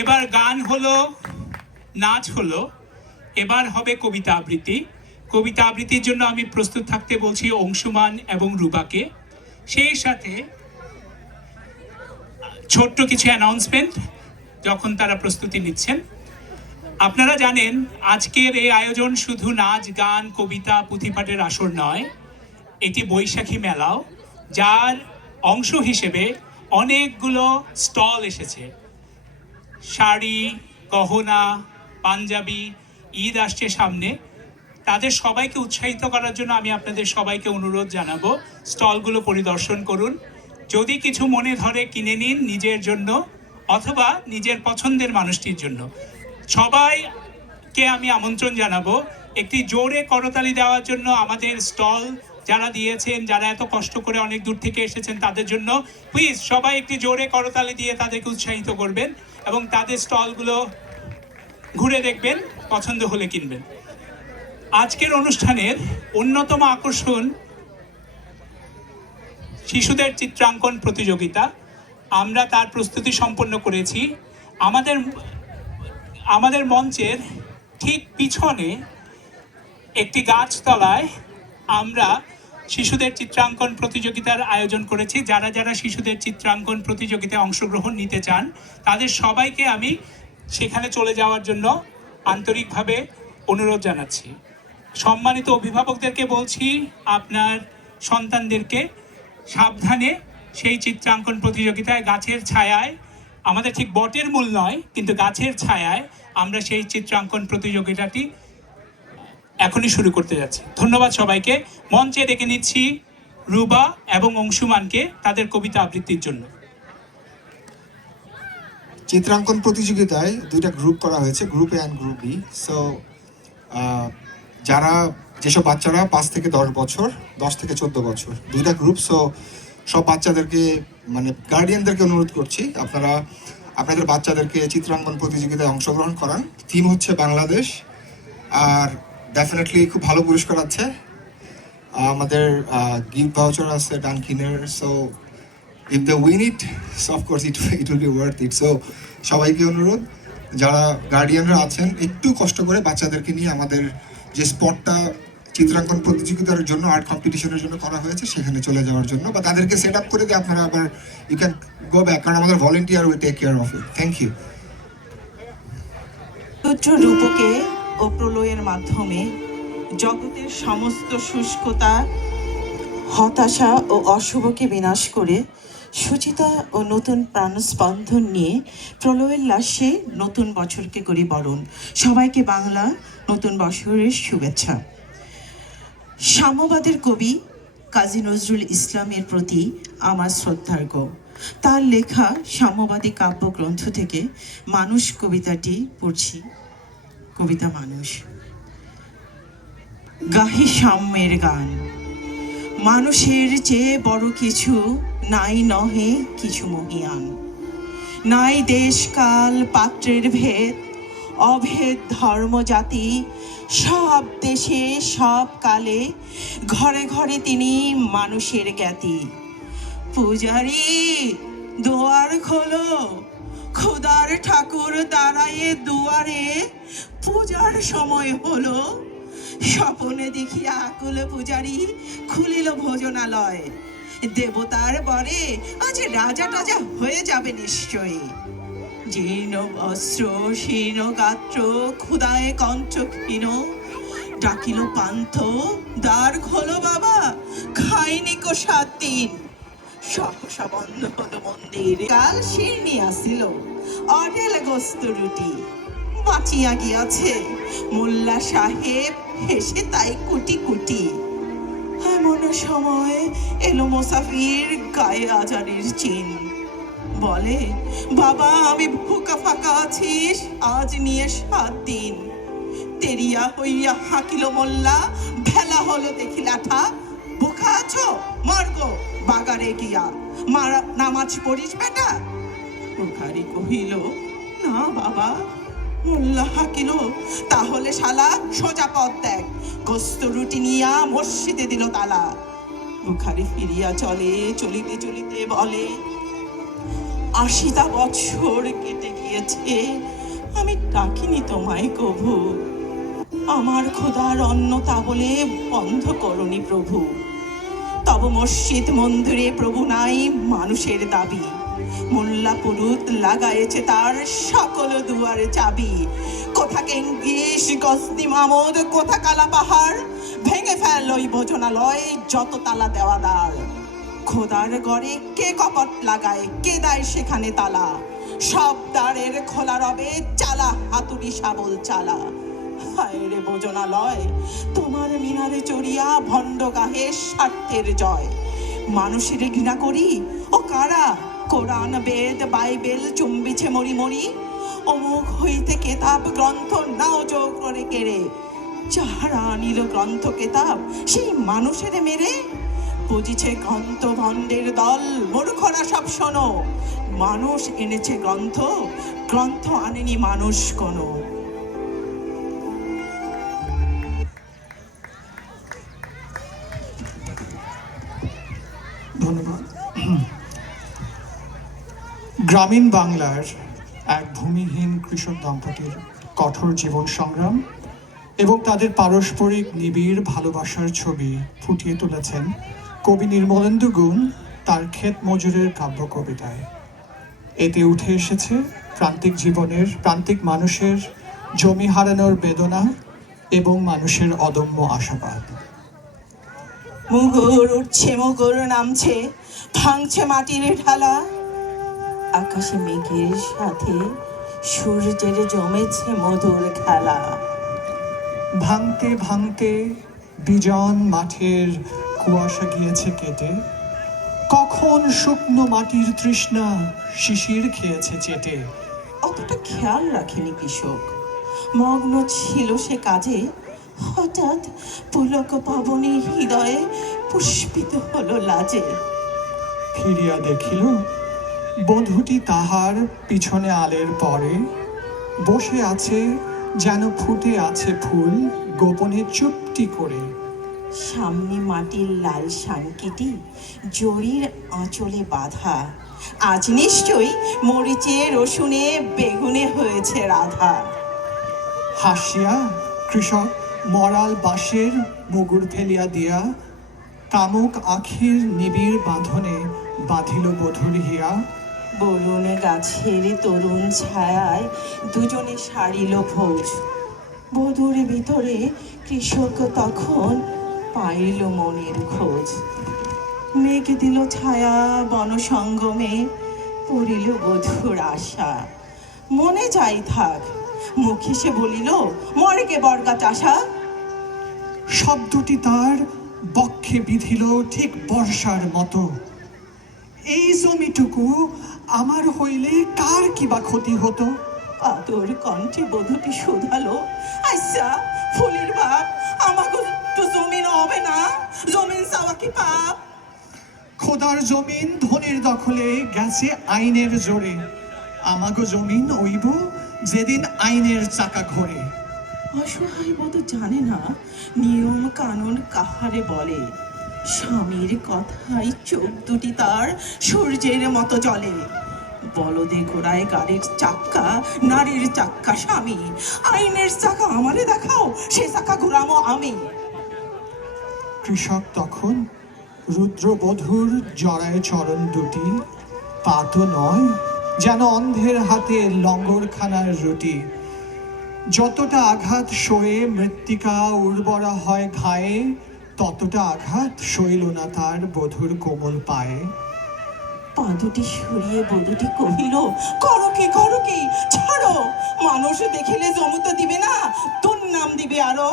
এবার গান হলো, নাচ হলো, এবার হবে কবিতা আবৃত্তি। কবিতা আবৃত্তির জন্য আমি প্রস্তুত থাকতে বলছি অংশুমান এবং রুবাকে। সেই সাথে ছোট্ট কিছু অ্যানাউন্সমেন্ট যখন তারা প্রস্তুতি নিচ্ছেন। আপনারা জানেন আজকের এই আয়োজন শুধু নাচ, গান, কবিতা, পুঁথিপাঠের আসর নয়, এটি বৈশাখী মেলাও, যার অংশ হিসেবে অনেকগুলো স্টল এসেছে। শাড়ি, গহনা, পাঞ্জাবি, ঈদ আসছে সামনে, তাদের সবাইকে উৎসাহিত করার জন্য আমি আপনাদের সবাইকে অনুরোধ জানাবো, স্টলগুলো পরিদর্শন করুন। যদি কিছু মনে ধরে কিনে নিন নিজের জন্য অথবা নিজের পছন্দের মানুষটির জন্য। সবাইকে আমি আমন্ত্রণ জানাবো একটি জোরে করতালি দেওয়ার জন্য। আমাদের স্টল যারা দিয়েছেন, যারা এত কষ্ট করে অনেক দূর থেকে এসেছেন, তাদের জন্য প্লিজ সবাই একটি জোরে করতালি দিয়ে তাদেরকে উৎসাহিত করবেন এবং তাদের স্টলগুলো ঘুরে দেখবেন, পছন্দ হলে কিনবেন। আজকের অনুষ্ঠানের অন্যতম আকর্ষণ শিশুদের চিত্রাঙ্কন প্রতিযোগিতা। আমরা তার প্রস্তুতি সম্পন্ন করেছি। আমাদের মঞ্চের ঠিক পিছনে একটি গাছতলায় আমরা শিশুদের চিত্রাঙ্কন প্রতিযোগিতার আয়োজন করেছি। যারা যারা শিশুদের চিত্রাঙ্কন প্রতিযোগিতায় অংশগ্রহণ নিতে চান তাদের সবাইকে আমি সেখানে চলে যাওয়ার জন্য আন্তরিকভাবে অনুরোধ জানাচ্ছি। সম্মানিত অভিভাবকদেরকে বলছি, আপনার সন্তানদেরকে সাবধানে সেই চিত্রাঙ্কন প্রতিযোগিতায় গাছের ছায়ায়, আমাদের ঠিক বটের মূল নয় কিন্তু গাছের ছায়ায় আমরা সেই চিত্রাঙ্কন প্রতিযোগিতাটি এখনই শুরু করতে যাচ্ছি। ধন্যবাদ সবাইকে। মঞ্চে ডেকে নিচ্ছি রুবা এবং অংশুমানকে তাদের কবিতা আবৃত্তির জন্য। চিত্রাঙ্কন প্রতিযোগিতায় দুইটা গ্রুপ করা হয়েছে, group A and group B. So যেসব বাচ্চারা 5 থেকে 10 বছর, 10 থেকে 14 বছর, দুইটা গ্রুপ। সো সব বাচ্চাদেরকে, মানে গার্ডিয়ানদেরকে অনুরোধ করছি আপনারা আপনাদের বাচ্চাদেরকে চিত্রাঙ্কন প্রতিযোগিতায় অংশগ্রহণ করান। থিম হচ্ছে বাংলাদেশ, আর ডেফিনেটলি খুব ভালো পুরস্কার আছে। আমাদের গিফট ভাউচার আছে ডানকিনের। So if they win it, so of course it will be worth it. So সবাইকে অনুরোধ, যারা গার্ডিয়ানরা আছেন একটু কষ্ট করে বাচ্চাদেরকে নিয়ে আমাদের যে স্পটটা চিত্রাঙ্কন প্রতিযোগিতার জন্য, আর্ট কম্পিটিশনের জন্য করা হয়েছে, সেখানে চলে যাওয়ার জন্য, বা তাদেরকে সেট আপ করে দিয়ে আপনারা আবার ইউ ক্যান গো ব্যাক, কারণ আমাদের volunteer will take care of it. Thank you. পুত্র রূপকে ও প্রলয়ের মাধ্যমে জগতের সমস্ত শুষ্কতা, হতাশা ও অশুভকে বিনাশ করে সুচিতা ও নতুন প্রাণস্পন্দন নিয়ে প্রলয়ের লাশে নতুন বছরকে করি বরণ। সবাইকে বাংলা নতুন বছরের শুভেচ্ছা। সাম্যবাদের কবি কাজী নজরুল ইসলামের প্রতি আমার শ্রদ্ধার্ঘ। তার লেখা সাম্যবাদী কাব্যগ্রন্থ থেকে মানুষ কবিতাটি পড়ছি। কবিতা মানুষ। গাহি সাম্যের গান। মানুষের চেয়ে বড় কিছু নাই, নহে কিছু মহিয়ান। নাই দেশ কাল পাত্রের ভেদ, অভেদ ধর্ম জাতি। সব দেশে সব কালে ঘরে ঘরে তিনি মানুষের জ্ঞাতি। পূজারি দুয়ার খোলো, খোদার ঠাকুর দাঁড়ায়ে দুয়ারে, পূজার সময় হলো। স্বপনে দেখিয়া আকুল পূজারি খুলিল ভোজনালয়। দেবতার বরে আজ রাজা টাজা হয়ে যাবে নিশ্চয়ই। জীর্ণ বস্ত্র, শীর্ণ গাত্র, ক্ষুদায় কণ্ঠ ক্ষীণ। ডাকিল পান্থ, দ্বার খোলো বাবা, খাইনি কো 7 দিন। সহসা বন্ধ হলো মন্দির। কাল শিরনি আসিল, অটেল গোস্ত রুটি। বাঁচিয়া গিয়াছে মোল্লা সাহেব, হেসে তাই কুটি কুটি। এমন সময় এলো মোসাফির, গায়ে আজারের চিন। বলে, বাবা আমি ভুকা ফাঁকা আছিস, আজ নিয়ে 7 দিন। তেরিয়া হইয়া হাকিল মোল্লা, ভেলা হলো দেখি লাঠা। ভুকা আছো, মারগো বাগারে গিয়া, নামাজ পড়িস বেটা। বুখারি কহিল, না বাবা। মোল্লা হাকিল, তাহলে শালা সোজা পথ দেখ। গোস্ত রুটি নিয়া মসজিদে দিল তালা। বুখারি ফিরিয়া চলে, চলিতে চলিতে বলে, 80টা বছর কেটে গিয়েছে, আমি ডাকিনি তোমায় কভু। আমার খোদার অন্ন তা বলে বন্ধ করনি প্রভু। তব মসজিদ মন্দিরে প্রভু নাই মানুষের দাবি। মোল্লা পুরুত লাগায়েছে তার সকল দুয়ারে চাবি। কোথা কেঙ্গিস গজনি মামদ, কোথা কালা পাহাড়, ভেঙে ফেল ওই ভোজনালয় যত তালা দেওয়া দ্বার। খোদার ঘরে কে কপট লাগায়, কে দেয় সেখানে তালা। সব দ্বারের খোলা রবে, চালা হাতুড়ি শাবল চালা। হায় রে ভোজনালয়, তোমার মিনারে চড়িয়া ভণ্ড গাহে স্বার্থের জয়। মানুষের ঘৃণা করি ও কারা, কোরআন বেদ বাইবেল চুম্বিছে মরি মরি। অমুক হইতে কেতাব গ্রন্থ নাও যোগ করে কেড়ে। যাহারা আনিল গ্রন্থ কেতাব সেই মানুষের মেরে। বুঝিছে গ্রন্থ ভণ্ডের দল, মূর্খরা সব শোনো। মানুষ এনেছে গ্রন্থ, গ্রন্থ আনেনি মানুষ কোনো। ধন্যবাদ। গ্রামীণ বাংলার এক ভূমিহীন কৃষক দম্পতির কঠোর জীবন সংগ্রাম এবং তাদের পারস্পরিক নিবিড় ভালোবাসার ছবি ফুটিয়ে তুলেছেন কবি নির্মলেন্দু গুণ তার ক্ষেত মজুরের কাব্য কবিতায়। এতে উঠে এসেছে প্রান্তিক জীবনের, প্রান্তিক মানুষের জমি হারানোর বেদনা এবং মানুষের অদম্য আশাবাদ। মুগুর উঠছে, মুগুর নামছে, ভাঙছে মাটির ঢালা। আকাশে মেঘের সাথে সূর্যের জমেছে মধুর খেলা। ভাঙতে ভাঙতে বিজন মাঠের কুয়াশা গিয়েছে কেটে। কখন শুকনো মাটির তৃষ্ণা শিশির খেয়েছে চেটে। অতটা খেয়াল রাখেনি কৃষক, মগ্ন ছিল সে কাজে। হঠাৎ পুলক পাবনী হৃদয়ে পুষ্পিত হলো লাজে। ফিরিয়া দেখিল বধূটি তাহার পিছনে আলের পরে বসে আছে, যেন ফুটে আছে ফুল গোপনে চুপটি করে। সামনে মাটির লাল শানকিটি জরির আঁচলে বাঁধা। আজ নিশ্চয়ই মরিচে রসুনে বেগুনে হয়েছে রাধা। হাসিয়া কৃষক মরাল বাঁশের মুগুর ফেলিয়া দিয়া কামুক আখির নিবিড় বাঁধনে বাঁধিল বধূর হিয়া। বরুণ গাছের তরুণ ছায়ায় দুজনে সারিল ভোজ। বধূর ভিতরে কৃষক তখন পাইল মনের খোঁজ। মেঘ দিল ছায়া বনসঙ্গমে, পড়িল বধূর আশা। মনে যাই থাক, মুখে সে বলিল মর্গে বর্গা চাষা। শব্দটি তার বক্ষে বিধিল ঠিক বর্ষার মতো। এই জমিটুকু আমার হইলে কার কিবা ক্ষতি হতো। আদর কণ্ঠে বধূটি শুধালো, আচ্ছা ফুলের বাপ, আমাকে তো জমিন হবে না? জমিন চাওয়া কি পাপ? খোদার জমিন ধনের দখলে গেছে আইনের জোরে। আমাগো জমিন ওইব যেদিন আইনের চাকা ঘোরে। অসহায় বধূ জানে না নিয়ম কানুন কাহারে বলে। স্বামীর কথাই চোখ দুটি তার সূর্যের মতো জ্বলে। বলদে ঘোড়ায় গাড়ির চাক্কা, নারীর চাক্কা স্বামী। আইনের চাকা আমারে দেখাও, সে চাকা ঘুরামো আমি। কৃষক তখন রুদ্রবধূর জড়ায় চরণ দুটি, পা তো নয় যেন অন্ধের হাতে লঙ্গরখানার রুটি। যতটা আঘাত সয়ে মৃত্তিকা উর্বরা হয় ঘায়ে, ততটা আঘাত সইল না তার বধূর কোমল পায়ে। পা দুটি সরিয়ে বধূটি কহিল, করো কি ছাড়ো। মানুষ দেখিলে জমুতে দিবে না, তোর নাম দিবে আরো।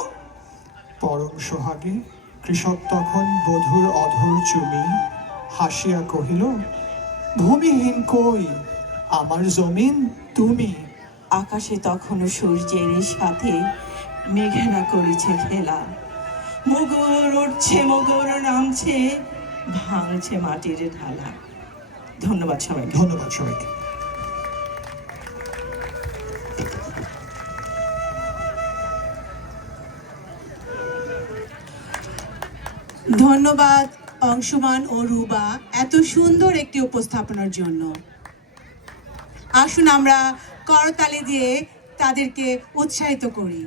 পরম সোহাগে কৃষক তখন বধূর অধর চুমি হাসিয়া কহিল, ভূমিহীন কই, আমার জমিন তুমি। আকাশে তখনও সূর্যের সাথে মেঘেরা করেছে খেলা। মুগুর উঠছে, মুগুর নামছে, ভাঙছে মাটির ঢালা। ধন্যবাদ সবাইকে। ধন্যবাদ সবাইকে। ধন্যবাদ অংশুমান ও রুবা এত সুন্দর একটি উপস্থাপনার জন্য। আসুন আমরা করতালি দিয়ে তাদেরকে উৎসাহিত করি।